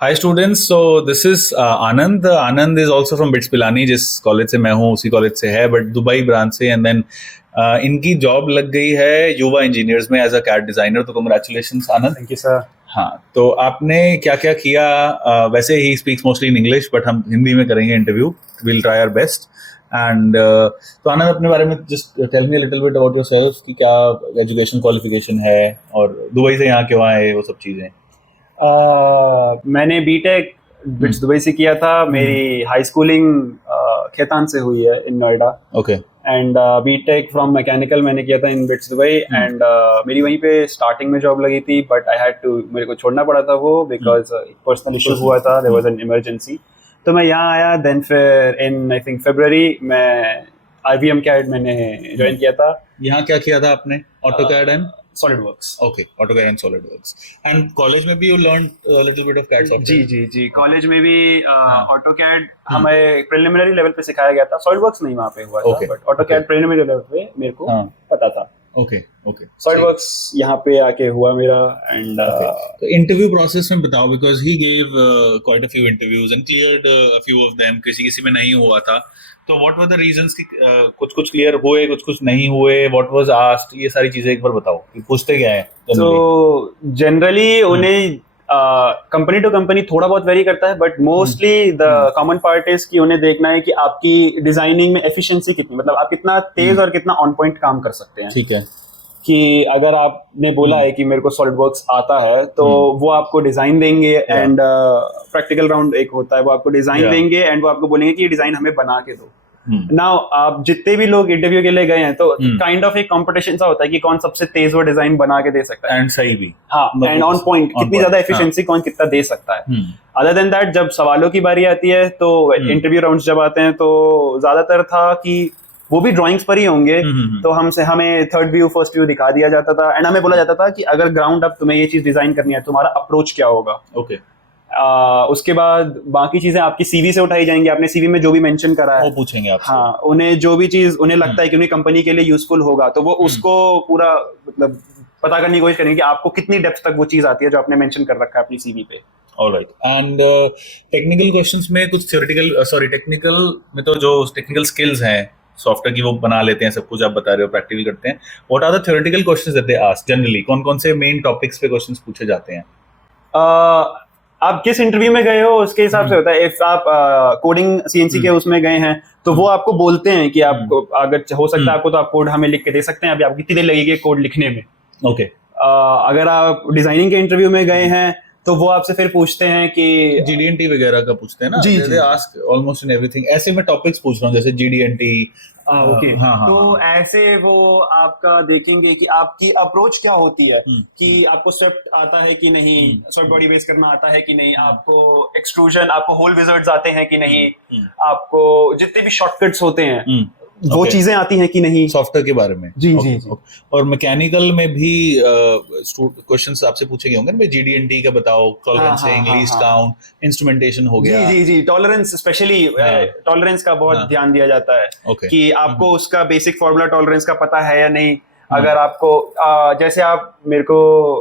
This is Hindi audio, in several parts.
Hi students, so this is Anand. Anand is also from BITS Pilani, जिस कॉलेज से मैं हूँ उसी कॉलेज से है, बट दुबई ब्रांच से। एंड देन इनकी जॉब लग गई है युवा इंजीनियर्स में एज अ कैड डिजाइनर। तो congratulations Anand. Thank you sir. हाँ, तो आपने क्या क्या किया? वैसे ही speaks mostly in English, but हम हिंदी में करेंगे interview. Will try our best. And तो आनंद, अपने बारे में just tell me a little bit about yourself कि क्या एजुकेशन क्वालिफिकेशन है और दुबई से यहाँ क्यों आए, वो सब चीज़ें। मैंने बीटेक बिट्स दुबई से किया था। मेरी हाई स्कूलिंग खेतान से हुई है in Noida. Okay. And BTech from mechanical मैंने किया था इन बिट्स दुबई। एंड मेरी वहीं पे स्टार्टिंग में जॉब लगी थी, बट आई हैड टू, मेरे को छोड़ना पड़ा था वो बिकॉज पर्सनल इशू हुआ था, देयर वाज एन इमरजेंसी। तो मैं यहाँ आया। देन फिर इन आई थिंक फरवरी मैं IBM कैड मैंने ज्वाइन किया था। यहाँ क्या किया था आपने? AutoCAD and SolidWorks. Okay, AutoCAD and SolidWorks। And college में भी you learn little bit of CAD software? जी कॉलेज में भी ऑटोकैड हमें प्रिलिमिनरी लेवल पे सिखाया गया था। सॉलिडवर्क्स नहीं वहाँ पे हुआ था, बट ऑटोकैड प्रिलिमिनरी लेवल पे मेरे को पता था। Okay okay. सॉलिडवर्क्स यहाँ पे आके हुआ मेरा। एंड तो इंटरव्यू प्रोसेस में बताओ, because he gave quite a few interviews and cleared a few of them. किसी किसी में नहीं हुआ था, तो व्हाट वर द रीजंस कि कुछ कुछ क्लियर हुए, कुछ कुछ नहीं हुए, व्हाट वाज आस्क्ड, ये सारी चीजें एक बार बताओ कि पूछते क्या है। तो जनरली उन्हें कंपनी टू कंपनी थोड़ा बहुत वेरी करता है, but mostly the common part is कि उन्हें देखना है कि आपकी डिजाइनिंग में एफिशिएंसी कितनी, मतलब आप कितना तेज और कितना ऑन पॉइंट काम कर सकते हैं। ठीक है। कि अगर आपने बोला है कि मेरे को सॉलिडवर्क्स आता है, तो वो आपको डिजाइन देंगे। एंड प्रैक्टिकल राउंड एक होता है, वो आपको डिजाइन देंगे एंड वो आपको बोलेंगे कि ये डिजाइन हमें बना के दो। नाउ आप जितने भी लोग इंटरव्यू के लिए गए हैं, तो काइंड ऑफ एक कंपटीशन सा होता है कि कौन सबसे तेज वो डिजाइन बना के दे सकता है। एंड सही भी। हाँ, एंड ऑन पॉइंट, कितनी ज्यादा एफिशिएंसी कौन कितना दे सकता है। अदर देन दैट, जब सवालों की बारी आती है, तो इंटरव्यू राउंड्स जब आते हैं, तो ज्यादातर था कि वो भी ड्राइंग्स पर ही होंगे। तो हमें थर्ड व्यू फर्स्ट व्यू दिखा दिया जाता था एंड हमें बोला जाता था कि अगर ग्राउंड अप तुम्हें ये चीज डिजाइन करनी है, तुम्हारा अप्रोच क्या होगा। ओके। उसके बाद बाकी चीजें आपकी सीवी से उठाई जाएंगी। आपने सीवी में जो भी मेंशन करा है वो पूछेंगे आपसे। हाँ, उन्हें जो भी चीज उन्हें लगता है कि उन्हें कंपनी के लिए यूजफुल होगा, तो वो उसको पूरा मतलब पता करने की कोशिश करेंगे कि आपको कितनी डेप्थ तक वो चीज आती है जो आपने मेंशन कर रखा है अपनी सीवी पे। ऑलराइट। एंड टेक्निकल क्वेश्चंस में कुछ थ्योरेटिकल, टेक्निकल में तो जो टेक्निकल स्किल्स हैं सॉफ्टवेयर की वो बना लेते हैं, सब कुछ आप बता रहे हो, प्रैक्टिकल करते हैं। What are the theoretical questions that they ask generally? कौन कौन से मेन टॉपिक्स पे क्वेश्चंस पूछे जाते हैं? आप किस इंटरव्यू में गए हो उसके हिसाब से होता है। इफ आप कोडिंग CNC के उसमें गए हैं, तो वो आपको बोलते हैं कि आपको अगर हो सकता है आपको, तो आप कोड हमें लिख के दे सकते हैं, अभी आपको कितनी देर लगेगी कोड लिखने में। ओके। अगर आप डिजाइनिंग के इंटरव्यू में गए हैं, तो वो आपसे फिर पूछते हैं कि GD&T वगैरह का पूछते हैं ना। जी, they ask almost in everything. ऐसे में टॉपिक्स पूछ रहा हूँ जैसे GD&T। ओके। हाँ, तो ऐसे वो आपका देखेंगे कि आपकी अप्रोच क्या होती है, कि आपको स्वेप्ट आता है कि नहीं, स्वेप्ट बॉडी बेस करना आता है कि नहीं, आपको एक्सट्रूजन, आपको होल विजर्ड्स आते हैं कि नहीं, आपको जितने भी शॉर्टकट्स होते हैं वो चीजें आती हैं कि नहीं, सॉफ्टवेयर के बारे में। जी। और मैकेनिकल में भी क्वेश्चंस आपसे पूछे गए होंगे ना, GD&T का बताओ, टॉलरेंसिंग, लीस्ट काउंट, इंस्ट्रूमेंटेशन हो गया। जी टॉलरेंस, स्पेशली टॉलरेंस का बहुत ध्यान दिया जाता है कि आपको उसका बेसिक फॉर्मूला टॉलरेंस का पता है या नहीं। अगर आपको जैसे आप मेरे को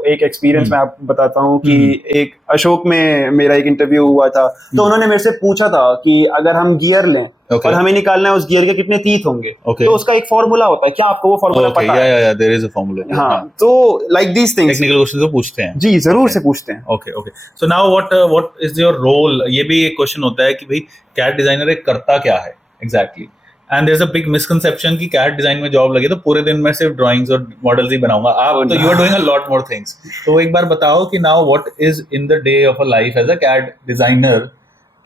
एक एक्सपीरियंस में आप बताता हूँ कि एक अशोक में मेरा एक इंटरव्यू हुआ था, तो उन्होंने मेरे से पूछा था कि अगर हम गियर लें और हमें निकालना है उस गियर के कितने टीथ होंगे, तो उसका एक फॉर्मूला होता है, क्या आपको वो फॉर्मूला पता है? There is a formula. हाँ, तो like these things, technical questions तो पूछते हैं जी, जरूर से पूछते हैं। Okay. So now what is your role? ये भी एक क्वेश्चन होता है कि भाई कैड डिजाइनर एक करता क्या है exactly. And there is a big misconception कि कैड डिजाइन में जॉब लगे तो पूरे दिन मैं सिर्फ ड्राइंग्स और मॉडल्स ही बनाऊंगा। आप तो you are doing a lot more things. तो एक बार बताओ कि now what is in the day of a life as a CAD designer,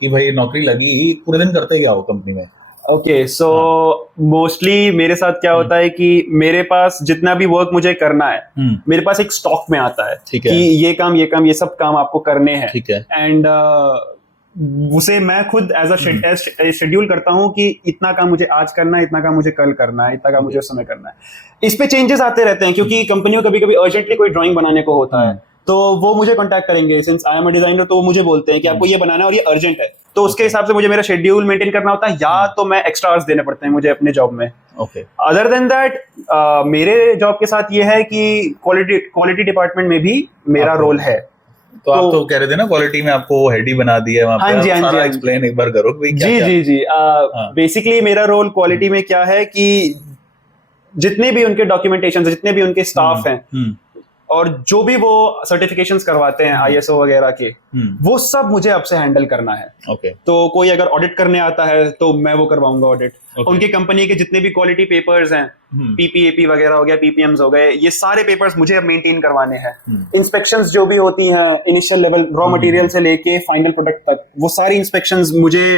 कि भाई नौकरी लगी ही पूरे दिन करते क्या हो कंपनी में? ओके, सो मोस्टली मेरे साथ क्या होता है कि मेरे पास जितना भी वर्क मुझे करना है, मेरे पास एक स्टॉक में आता है कि ये काम ये सब काम आपको करने हैं। ठीक है। एंड उसे मैं खुद एज अ शेड्यूल करता हूँ कि इतना काम मुझे आज करना है, इतना काम मुझे कल करना है, इतना काम मुझे उस समय करना है। इस पे चेंजेस आते रहते हैं क्योंकि कंपनियों कभी कभी अर्जेंटली कोई ड्राइंग बनाने को होता है, तो वो मुझे कांटेक्ट करेंगे। Since I am a designer, तो वो मुझे बोलते हैं कि आपको ये बनाना है और ये अर्जेंट है, तो उसके हिसाब से मुझे मेरा शेड्यूल मेंटेन करना होता है, या तो मैं एक्स्ट्रा आवर्स देने पड़ते हैं मुझे अपने जॉब में। अदर देन दैट, मेरे जॉब के साथ ये है कि क्वालिटी डिपार्टमेंट में भी मेरा रोल है। तो आप तो कह रहे थे ना क्वालिटी में आपको हेड ही बना दिया है वहाँ हाँ पे, जी, आप हाँ जी, सारा हाँ जी। एक्सप्लेन एक बार करो कि भाई जी क्या जी जी हाँ। बेसिकली मेरा रोल क्वालिटी में क्या है कि जितने भी उनके डॉक्यूमेंटेशन, जितने भी उनके स्टाफ हैं हम्म और जो भी वो सर्टिफिकेशंस करवाते हैं आईएसओ वगैरह के, वो सब मुझे अब से हैंडल करना है। ओके तो कोई अगर ऑडिट करने आता है तो मैं वो करवाऊंगा ऑडिट। Okay. उनकी कंपनी के जितने भी क्वालिटी पेपर्स हैं, पीपीएपी वगैरह हो गया, पीपीएम्स हो गए, ये सारे पेपर्स मुझे अब मेंटेन करवाने हैं। इंस्पेक्शंस जो भी होती हैं इनिशियल लेवल रॉ मटेरियल से लेके फाइनल प्रोडक्ट तक, वो सारी इंस्पेक्शंस मुझे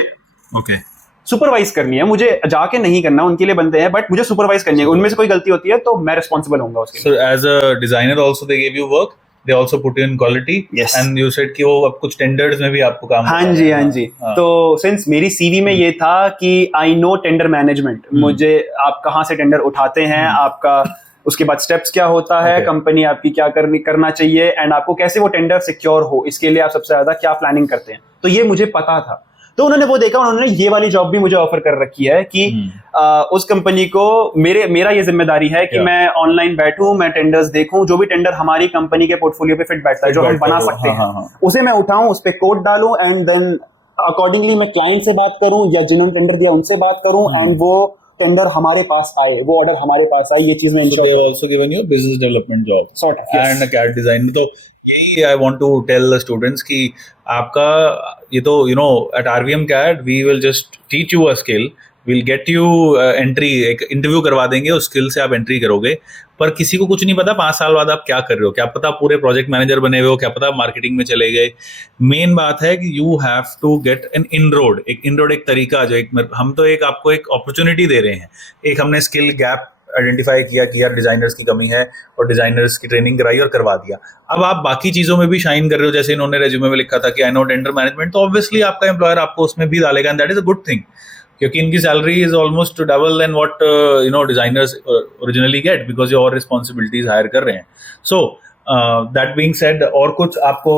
ओके सुपरवाइज करनी है। मुझे जाके नहीं करना, उनके लिए बनते हैं, बट मुझे सुपरवाइज करनी है। उनमें से कोई गलती होती है तो मैं रिस्पॉन्सिबल होऊंगा उसके लिए। So as a designer also they gave you work, they also put you in quality, Yes. and you said कि वो अब कुछ टेंडर्स में भी आपको काम हाँ करना जी, है। हाँ जी। तो सिंस मेरी सीवी में ये था कि आई नो टेंडर मैनेजमेंट, मुझे आप कहाँ से टेंडर उठाते हैं, आपका उसके बाद स्टेप्स क्या होता है, Okay. कंपनी आपकी क्या करना चाहिए, एंड आपको कैसे वो टेंडर सिक्योर हो, इसके लिए आप सबसे ज्यादा क्या प्लानिंग करते हैं। तो ये मुझे पता था। तो उन्होंने वो देखा, उन्होंने ये वाली जॉब भी मुझे ऑफर कर रखी है कि उस कंपनी को मेरा ये जिम्मेदारी है कि मैं ऑनलाइन बैठूं, मैं टेंडर्स देखूं, जो भी टेंडर हमारी कंपनी के पोर्टफोलियो पे फिट बैठता है, जो हम बना सकते हैं, उसे मैं उठाऊं, उस पे कोड डालूं, एंड देन अकॉर्डिंगली मैं क्लाइंट से बात करूं या जिन्होंने टेंडर दिया उनसे बात करूं, एंड वो टेंडर हमारे पास आए, वो ऑर्डर हमारे पास आए, ये चीज मैं So they have also given you business development job Sort of, yes. and a CAD design. तो यही I want to tell the students कि आपका ये तो at RVM CAD we will just teach you a skill, we'll get you entry, एक इंटरव्यू करवा देंगे, उस स्किल से आप एंट्री करोगे। पर किसी को कुछ नहीं पता 5 साल बाद आप क्या कर रहे हो, क्या पता पूरे प्रोजेक्ट मैनेजर बने हुए हो, क्या पता मार्केटिंग में चले गए। मेन बात है कि you have to get an inroad. एक तरीका जो हम तो एक आपको एक अपॉर्चुनिटी दे रहे हैं, एक हमने स्किल गैप आइडेंटिफाई किया कि यार डिजाइनर्स की कमी है और डिजाइनर्स की ट्रेनिंग कराई और करवा दिया। अब आप बाकी चीजों में भी शाइन कर रहे हो, जैसे इन्होंने रेज्यूमे में लिखा था कि आई नो टेंडर मैनेजमेंट, तो ऑब्वियसली आपका एम्प्लॉयर आपको उसमें भी डालेगा, and that is a good thing, क्योंकि इनकी salary is almost double then what designers originally get, because ये और रिस्पॉन्सिबिलिटीज हायर कर रहे हैं। सो दैट बीइंग सेड, और कुछ आपको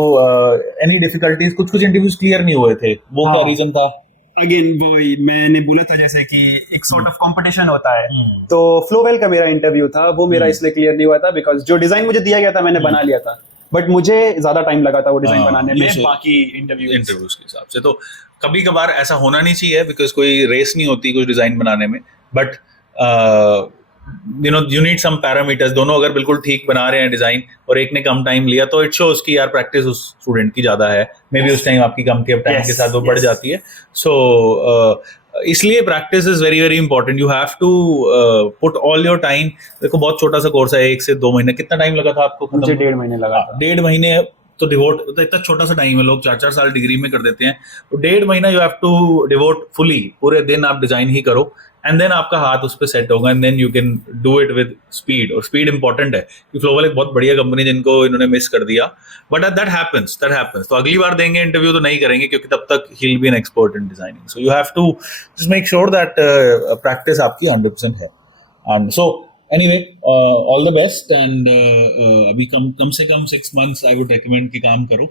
एनी डिफिकल्टीज, कुछ इंटरव्यूज क्लियर नहीं हुए थे, वो क्या रीजन था? अगेन वही मैंने बोला था, जैसे कि एक सॉर्ट ऑफ कंपटीशन होता है। तो फ्लोवेल का मेरा इंटरव्यू था, वो मेरा इसलिए क्लियर नहीं हुआ था बिकॉज जो डिजाइन मुझे दिया गया था मैंने बना लिया था, बट मुझे ज्यादा टाइम लगा था वो डिजाइन बनाने में बाकी इंटरव्यूज के हिसाब से। तो कभी कभार ऐसा होना नहीं चाहिए, बिकॉज कोई रेस नहीं होती कुछ डिजाइन बनाने में, but you need some parameters. दोनों अगर बिल्कुल ठीक बना रहे हैं डिजाइन और एक ने कम टाइम लिया, तो इट शोज कि यार प्रैक्टिस उस स्टूडेंट की ज्यादा है, मे बी उस टाइम आपकी कम के टाइम के साथ वो बढ़ जाती है। सो इसलिए practice is very very important. You have to put all your time. देखो बहुत छोटा सा कोर्स है, 1 से 2 महीने। कितना टाइम लगा था आपको? मुझे 1.5 महीने लगा था। 1.5 महीने तो डिवोट, तो इतना छोटा सा टाइम है, लोग 4-4 साल डिग्री में कर देते हैं, तो 1.5 महीना you have to devote fully, पूरे दिन आप डिजाइन ही करो, एंड देन आपका हाथ उस पर सेट होगा, and then you can do it with speed. और स्पीड इंपॉर्टेंट है, क्योंकि फ्लोवेल एक बहुत बढ़िया कंपनी जिनको इन्होंने मिस कर दिया, बट दैट हैपेंस। तो अगली बार देंगे इंटरव्यू तो नहीं करेंगे, क्योंकि तब तक he will be an expert in designing. So you have to just make sure that practice आपकी 100% है। And so anyway, all the best, and अभी कम से कम 6 मंथ्स आई वुड रिकमेंड कि काम करो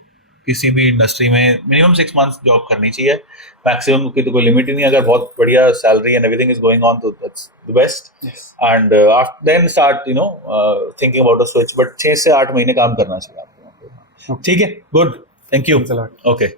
किसी भी इंडस्ट्री में। मिनिमम 6 मंथ्स जॉब करनी चाहिए, मैक्सिमम की तो कोई लिमिट ही नहीं। अगर बहुत बढ़िया salary and everything is going on, तो that's the best. And after then start thinking about a switch, but 6 से 8 महीने काम करना चाहिए आपको। ठीक है, गुड, थैंक यू, ओके।